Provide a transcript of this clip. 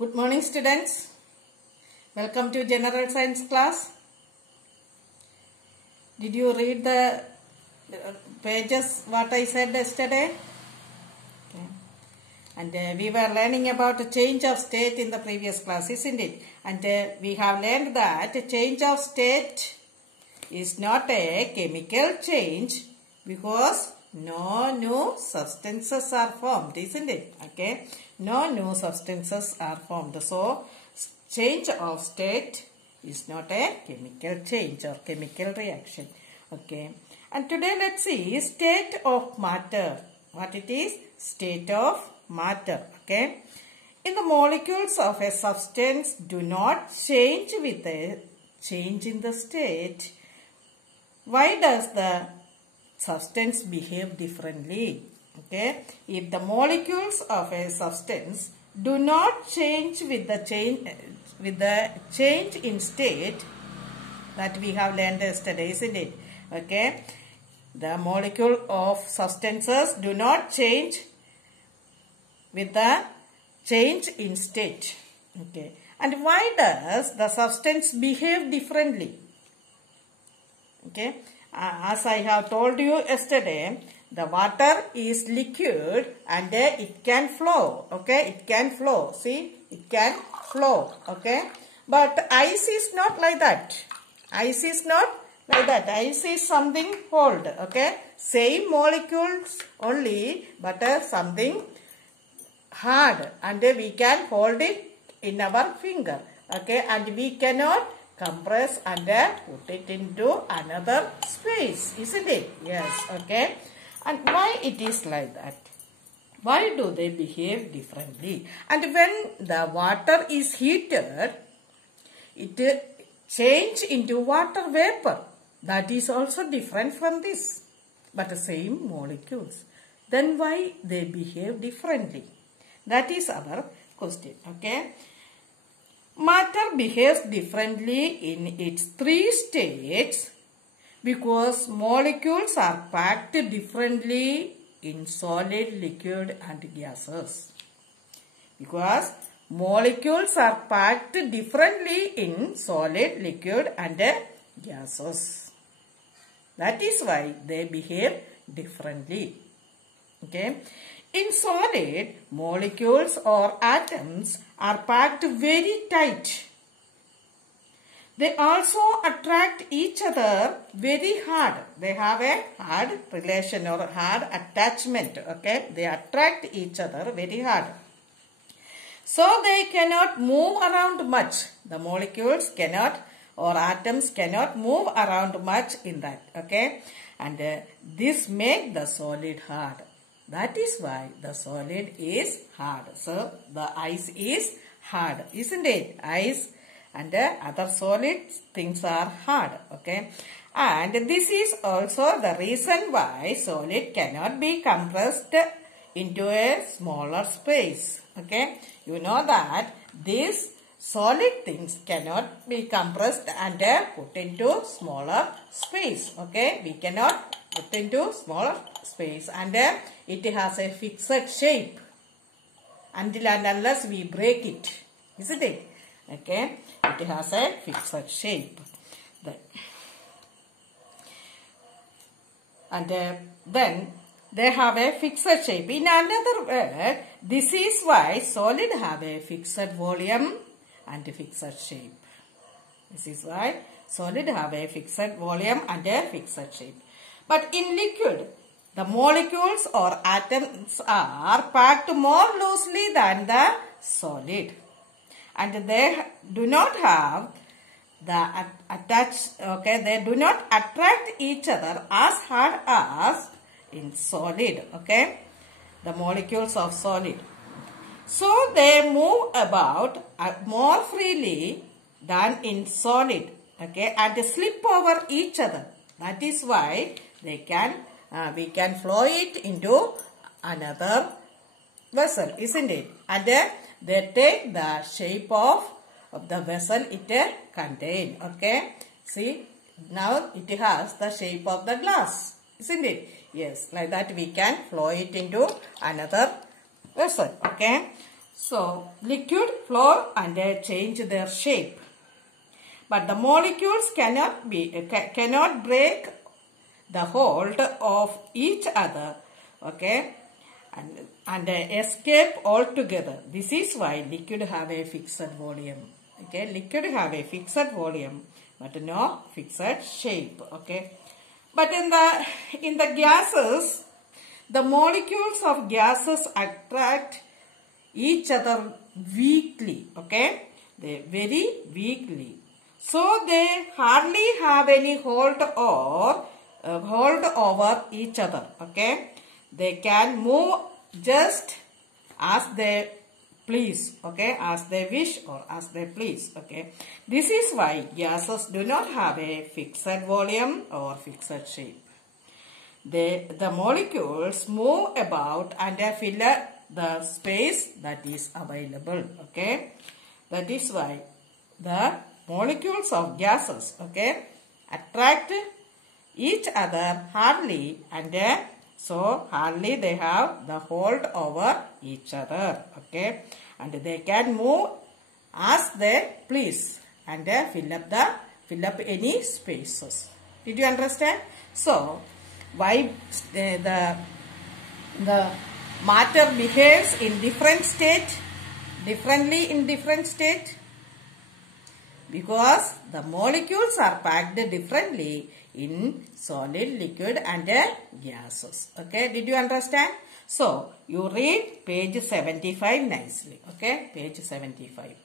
Good morning, students. Welcome to General Science class. Did you read the pages what I said yesterday? Okay. And we were learning about the change of state in the previous class, isn't it? And we have learned that change of state is not a chemical change because no new substances are formed, isn't it? Okay. No new substances are formed. So, change of state is not a chemical change or chemical reaction. Okay. And today let's see state of matter. What it is? State of matter. Okay. In the molecules of a substance do not change with a change in the state. Why does the substance behave differently? Okay, if the molecules of a substance do not change with the change in state that we have learned yesterday, isn't it? Okay, the molecule of substances do not change with the change in state. Okay, and why does the substance behave differently? Okay, as I have told you yesterday, the water is liquid and it can flow. Okay, it can flow. See, it can flow. Okay, but ice is not like that. Ice is not like that. Ice is something hold. Okay, same molecules only, but something hard, and we can hold it in our finger. Okay, and we cannot compress and put it into another space, isn't it? Yes. Okay. And why it is like that? Why do they behave differently? And when the water is heated, it change into water vapor. That is also different from this, but the same molecules. Then why they behave differently? That is our question. Okay. Matter behaves differently in its three states because molecules are packed differently in solid, liquid and gases. Because molecules are packed differently in solid, liquid and gases. That is why they behave differently. Okay. In solid, molecules or atoms are packed very tight. They also attract each other very hard. They have a hard relation or hard attachment. Okay, they attract each other very hard. So they cannot move around much. The molecules cannot or atoms cannot move around much in that. Okay, and this makes the solid hard. That is why the solid is hard. So the ice is hard, isn't it? Ice and other solid things are hard. Okay, and this is also the reason why solid cannot be compressed into a smaller space. Okay, you know that these solid things cannot be compressed and put into smaller space. Okay, we cannot put into smaller space, and it has a fixed shape until and unless we break it, isn't it? Okay, it has a fixed shape. And then they have a fixed shape. In another word, this is why solid have a fixed volume and a fixed shape. This is why solid have a fixed volume and a fixed shape. But in liquid, the molecules or atoms are packed more loosely than the solid. And they do not have the they do not attract each other as hard as in solid. Okay, the molecules of solid. So they move about more freely than in solid. Okay, and slip over each other. That is why they can we can flow it into another vessel, isn't it? And they take the shape of the vessel it contains. Okay, see, now it has the shape of the glass, isn't it? Yes, like that we can flow it into another vessel. Okay, So, liquid flow and change their shape. But the molecules cannot break the hold of each other, okay, and escape altogether. This is why liquid have a fixed volume. Okay, liquid have a fixed volume, but no fixed shape. Okay, but in the gases, the molecules of gases attract each other weakly. Okay, they very weakly. So they hardly have any hold over each other. Okay, they can move just as they please. Okay, as they wish or as they please. Okay, this is why gases do not have a fixed volume or fixed shape. The molecules move about and fill the space that is available. Okay, that is why the molecules of gases, okay, attract each other hardly, and so hardly they have the hold over each other. Okay, and they can move as they please and fill up any spaces. Did you understand? So why the matter behaves in differently in different state? Because the molecules are packed differently in solid, liquid and gases. Okay, did you understand? So, you read page 75 nicely. Okay, page 75.